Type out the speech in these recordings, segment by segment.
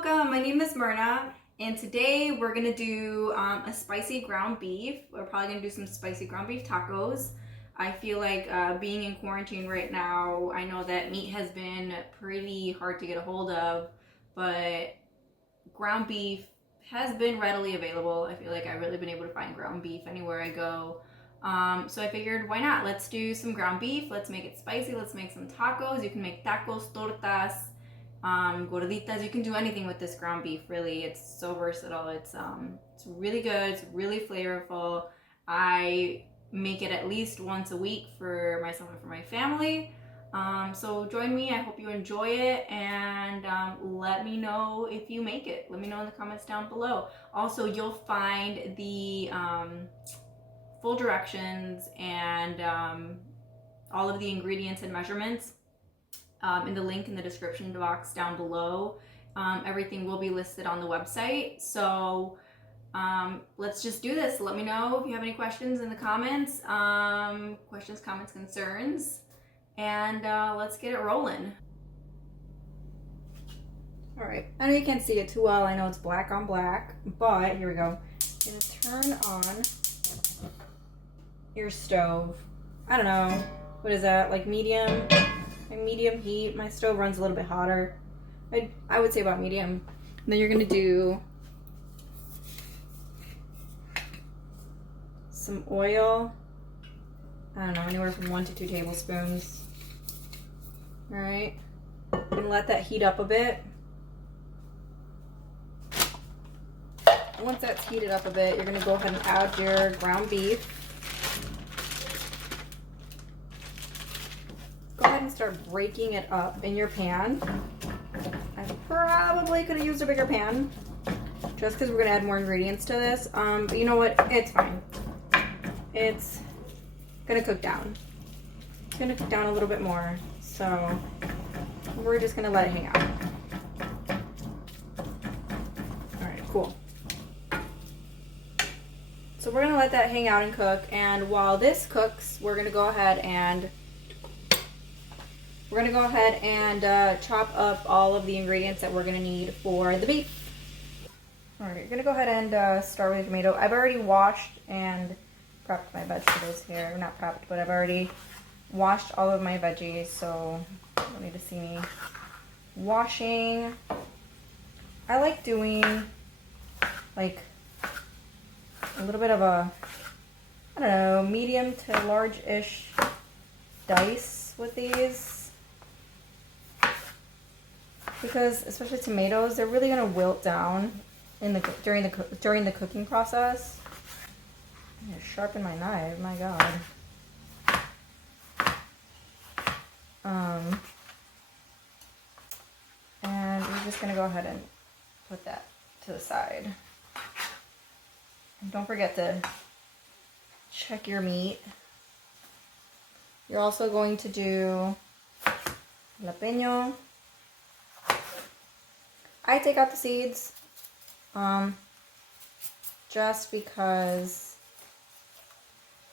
welcome. My name is Myrna, and today we're gonna do a spicy ground beef. We're probably gonna do some spicy ground beef tacos. I feel like being in quarantine right now, I know that meat has been pretty hard to get a hold of, but ground beef has been readily available. I feel like I've really been able to find ground beef anywhere I go. So I figured, why not? Let's do some ground beef. Let's make it spicy. Let's make some tacos. You can make tacos, tortas, gorditas. You can do anything with this ground beef. Really, it's so versatile. It's really good. It's really flavorful. I make it at least once a week for myself and for my family. So join me. I hope you enjoy it, and let me know if you make it. Let me know in the comments down below. Also, you'll find the full directions and all of the ingredients and measurements in the link in the description box down below. Everything will be listed on the website. So let's just do this. Let me know if you have any questions in the comments, comments, concerns, and let's get it rolling. All right, I know you can't see it too well. I know it's black on black, but here we go. I'm gonna turn on your stove. I don't know, what is that, like medium heat. My stove runs a little bit hotter. I would say about medium. And then you're gonna do some oil. I don't know, anywhere from 1 to 2 tablespoons. All right, and let that heat up a bit. Once that's heated up a bit, you're gonna go ahead and add your ground beef. Go ahead and start breaking it up in your pan. I probably could have used a bigger pan just because we're gonna add more ingredients to this. But you know what? It's fine. It's gonna cook down. It's gonna cook down a little bit more. So we're just gonna let it hang out. All right, cool. So we're gonna let that hang out and cook. And while this cooks, we're gonna go ahead and chop up all of the ingredients that we're gonna need for the beef. All right, you're gonna go ahead and start with the tomato. I've already washed and prepped my vegetables here. Not prepped, but I've already washed all of my veggies, so you don't need to see me washing. I like doing like a little bit of a, I don't know, medium to large-ish dice with these, because especially tomatoes, they're really gonna wilt down during the cooking process. I'm gonna sharpen my knife. My God. And we're just gonna go ahead and put that to the side. And don't forget to check your meat. You're also going to do jalapeno. I take out the seeds, just because,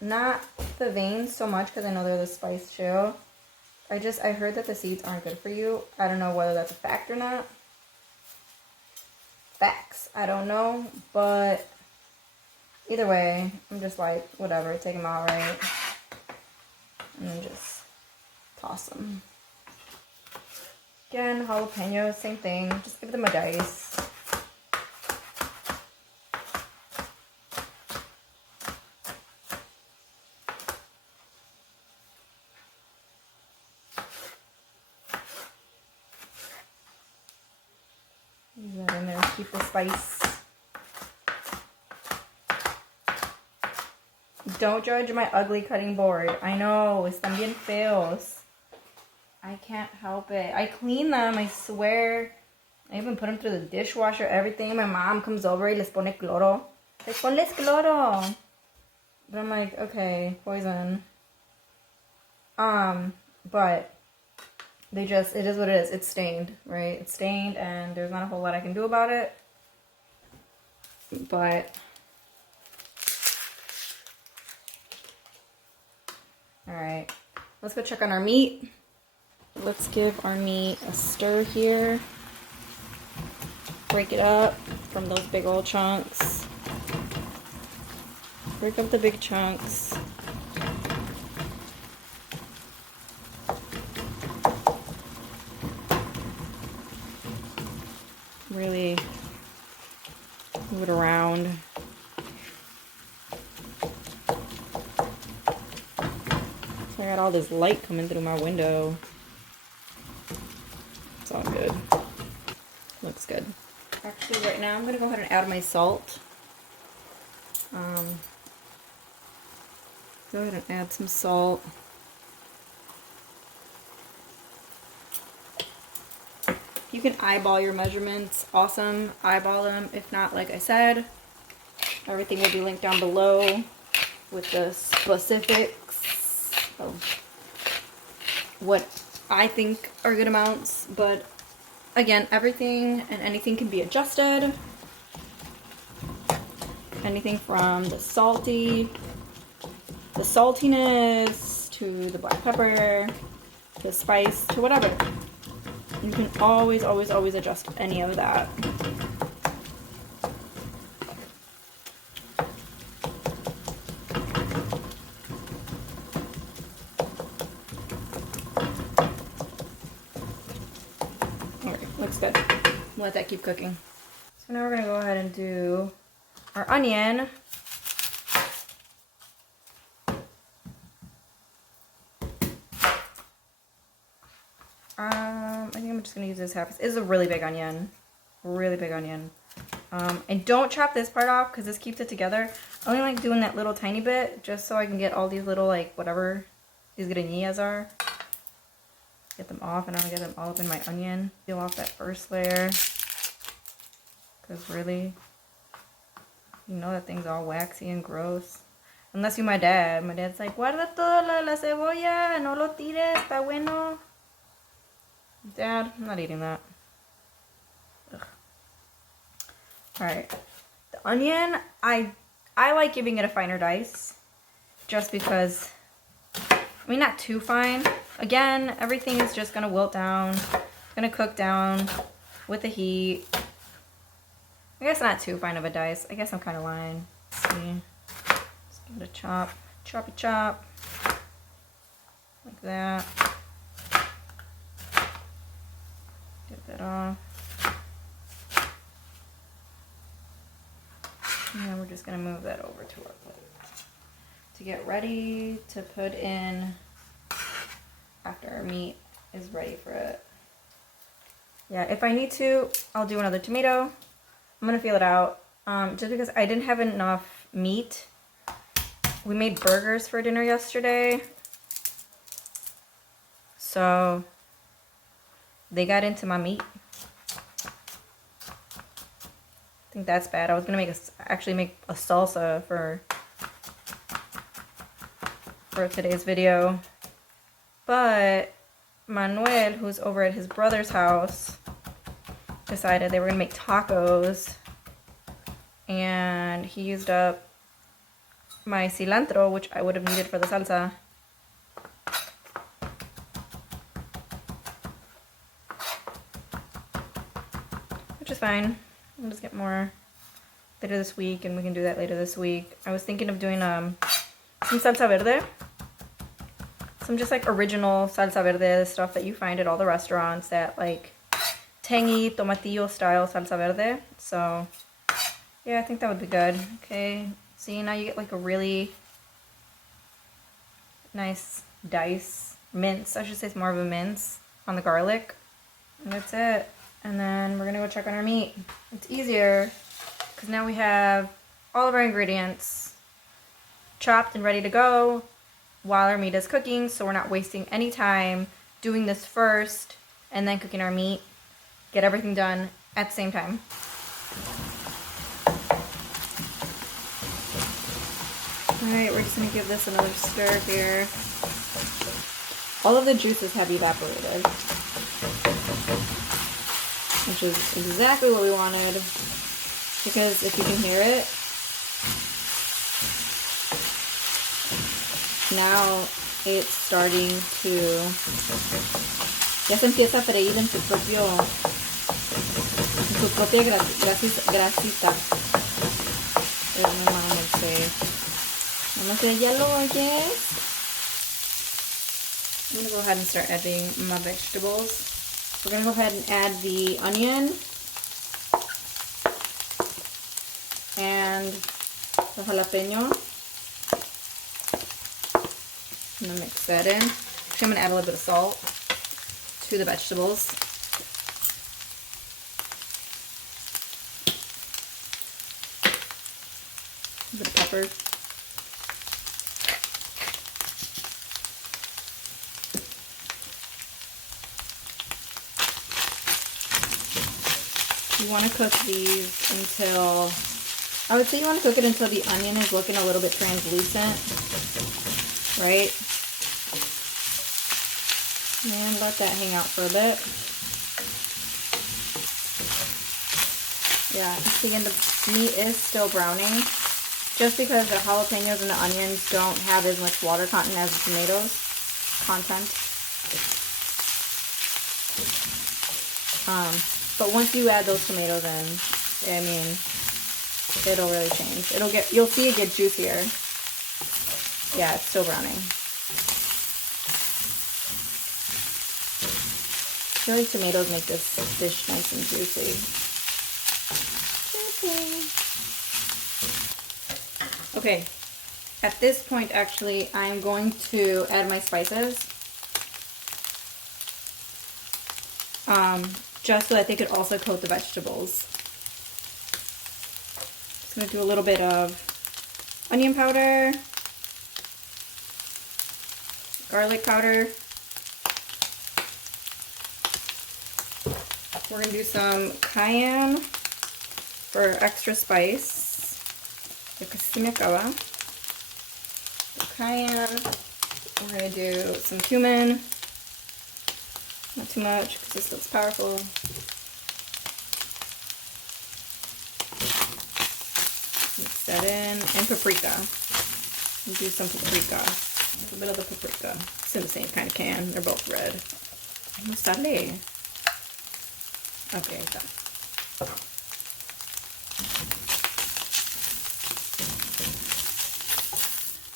not the veins so much because I know they're the spice too. I heard that the seeds aren't good for you. I don't know whether that's a fact or not. Facts, I don't know, but either way, I'm just like, whatever, take them out, right? And then just toss them. Again, jalapenos, same thing. Just give them a dice. Use that in there, keep the spice. Don't judge my ugly cutting board. I know, están bien feos. I can't help it. I clean them, I swear. I even put them through the dishwasher, everything. My mom comes over y les pone cloro. Les ponles cloro. But I'm like, okay, poison. But it is what it is. It's stained, right? It's stained, and there's not a whole lot I can do about it. But all right, let's go check on our meat. Let's give our meat a stir here. break it up from those big old chunks. Break up the big chunks. Really move it around. So I got all this light coming through my window. It's all good. Looks good. Actually, right now I'm gonna go ahead and add my salt. Go ahead and add some salt. You can eyeball your measurements. Awesome. Eyeball them. If not, like I said, everything will be linked down below with the specifics of what I think are good amounts. But again, everything and anything can be adjusted. Anything from the saltiness to the black pepper, the spice, to whatever. You can always, always, always adjust any of that. Alright, looks good. We'll let that keep cooking. So now we're gonna go ahead and do our onion. I think I'm just gonna use this half. This is a really big onion. Really big onion. And don't chop this part off because this keeps it together. I only like doing that little tiny bit just so I can get all these little, like, whatever these granillas are. Get them off, and I'm gonna get them all up in my onion. Peel off that first layer. Because really, you know that thing's all waxy and gross. Unless you're my dad. My dad's like, guarda toda la cebolla, no lo tires, está bueno. Dad, I'm not eating that. Ugh. Alright. The onion, I like giving it a finer dice. Just because, I mean, not too fine. Again, everything is just going to wilt down. It's going to cook down with the heat. I guess not too fine of a dice. I guess I'm kind of lying. Let's see. Just give it a chop. Choppy chop. Like that. Get that off. And then we're just going to move that over to our plate to get ready to put in after our meat is ready for it. Yeah, if I need to, I'll do another tomato. I'm going to feel it out. Just because I didn't have enough meat. We made burgers for dinner yesterday. So they got into my meat. I think that's bad. I was gonna actually make a salsa for today's video, but Manuel, who's over at his brother's house, decided they were gonna make tacos, and he used up my cilantro, which I would have needed for the salsa. Which is fine. I'll just get more later this week, and we can do that later this week. I was thinking of doing some salsa verde. Some just like original salsa verde stuff that you find at all the restaurants, that like tangy tomatillo style salsa verde. So yeah, I think that would be good. Okay, see, now you get like a really nice dice, mince, I should say it's more of a mince on the garlic. And that's it. And then we're gonna go check on our meat. It's easier because now we have all of our ingredients chopped and ready to go while our meat is cooking, so we're not wasting any time doing this first and then cooking our meat. Get everything done at the same time. Alright, we're just gonna give this another stir here. All of the juices have evaporated, which is exactly what we wanted, because if you can hear it, now it's starting to, ya se empieza a freír en su propio su propia grasita. Pero no mames, ya lo oyes. I'm gonna go ahead and start adding my vegetables. We're gonna go ahead and add the onion and the jalapeno. I'm gonna mix that in. Actually, I'm gonna add a little bit of salt to the vegetables. A bit of pepper. You want to cook these until, I would say you want to cook it until the onion is looking a little bit translucent, right? And let that hang out for a bit. Yeah, see, and the meat is still browning, just because the jalapenos and the onions don't have as much water content as the tomatoes but once you add those tomatoes in, I mean, it'll really change. You'll see it get juicier. Yeah, it's still browning. I feel like tomatoes make this dish nice and juicy. Okay, at this point, actually, I'm going to add my spices. Just so that they could also coat the vegetables. Just going to do a little bit of onion powder, garlic powder. We're going to do some cayenne for extra spice. Cayenne. We're going to do some cumin. Not too much because this looks powerful. Mix that in. And paprika. We'll do some paprika. A little bit of the paprika. It's in the same kind of can. They're both red. Sale. Okay, done.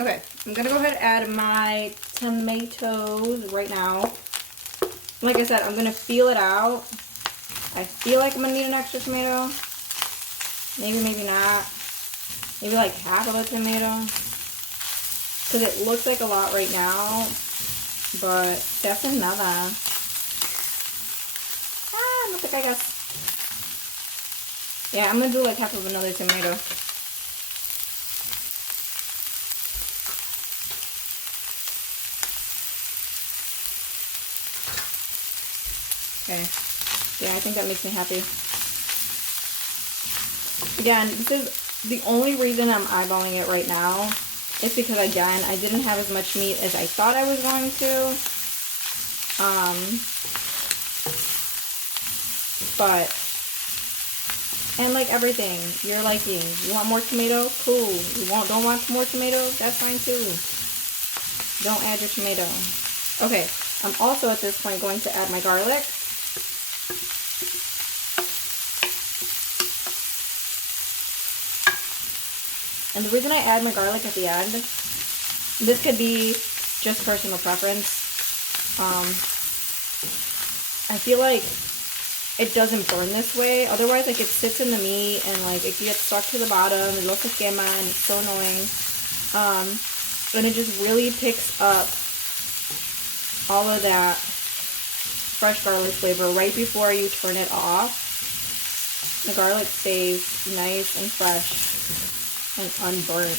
Okay, I'm gonna go ahead and add my tomatoes right now. Like I said, I'm gonna feel it out. I feel like I'm gonna need an extra tomato. Maybe, maybe not. Maybe like half of a tomato. Because it looks like a lot right now. But that's another. I think I guess. Yeah, I'm gonna do like half of another tomato. Okay. Yeah, I think that makes me happy. Again, this is the only reason I'm eyeballing it right now. It's because, again, I didn't have as much meat as I thought I was going to. But, and like everything, you're liking. You want more tomato? Cool. Don't want more tomato? That's fine too. Don't add your tomato. Okay, I'm also at this point going to add my garlic. And the reason I add my garlic at the end, this could be just personal preference. I feel like it doesn't burn this way. Otherwise, like, it sits in the meat and like it gets stuck to the bottom. It looks like quema and it's so annoying. And it just really picks up all of that fresh garlic flavor right before you turn it off. The garlic stays nice and fresh and unburnt.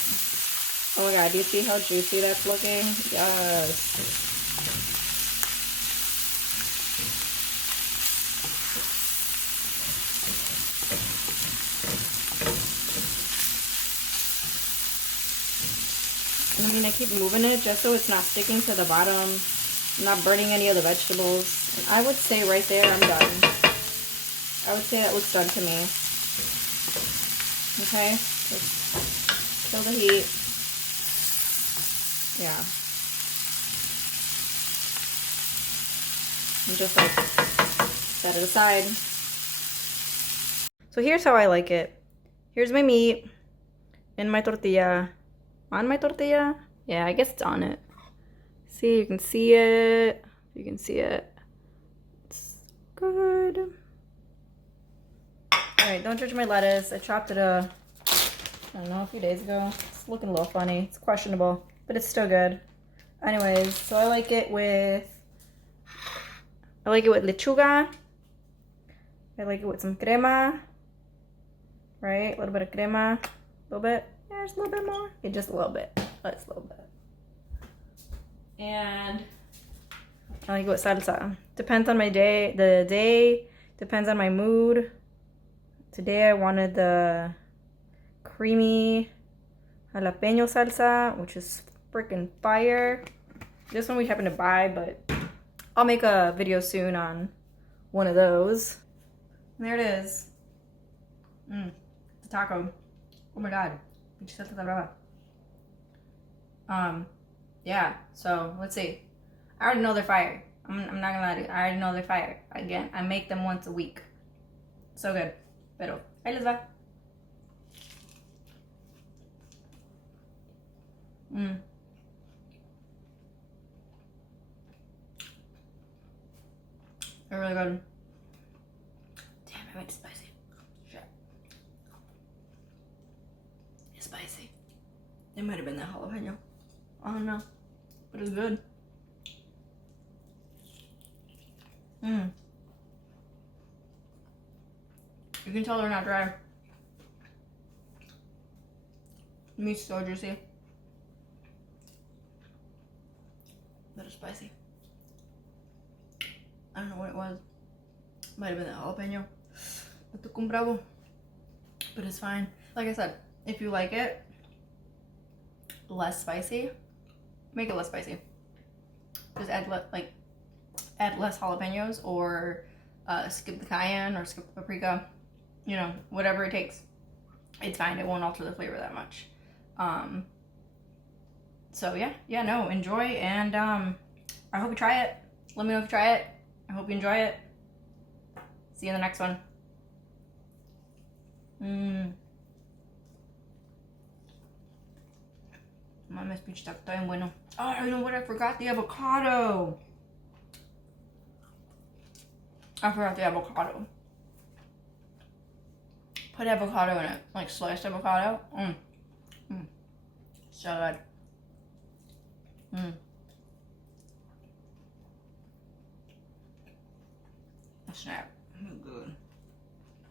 Oh my god, do you see how juicy that's looking? Yes. I mean, I keep moving it just so it's not sticking to the bottom, not burning any of the vegetables. And I would say right there, I'm done. I would say that looks done to me. Okay, just kill the heat. Yeah. And just like set it aside. So here's how I like it. Here's my meat in my tortilla. On my tortilla? Yeah, I guess it's on it. See, you can see it. You can see it. It's good. Alright, don't judge my lettuce. I chopped it I don't know, a few days ago. It's looking a little funny. It's questionable, but it's still good. Anyways, so I like it with lechuga. I like it with some crema. Right? A little bit of crema. A little bit. Yeah, just a little bit more. Yeah, just a little bit. Just a little bit. And I like it with salsa. Depends on my day. The day depends on my mood. Today I wanted the creamy jalapeno salsa, which is freaking fire. This one we happen to buy, but I'll make a video soon on one of those. And there it is. It's a taco. Oh my god. Yeah, so let's see. I already know they're fire. I'm not gonna lie to you. I already know they're fire. Again, I make them once a week. So good. Pero, ahí les va. They're really good. Damn, I went spicy. Shit. It's spicy. It might have been that jalapeno. I don't know. But it's good. You can tell they're not dry. The meat's so juicy. But it's spicy. I don't know what it was. Might have been the jalapeno. Ito kong bravo. But it's fine. Like I said, if you like it less spicy, make it less spicy. Just add less jalapenos, or skip the cayenne, or skip the paprika. You know, whatever it takes. It's fine. It won't alter the flavor that much. So yeah, no, enjoy, and I hope you try it. Let me know if you try it. I hope you enjoy it. See you in the next one. Mama's peach taco está bien bueno. Oh, you know what? I forgot the avocado. I forgot the avocado. Put avocado in it, like sliced avocado. So good. A snap.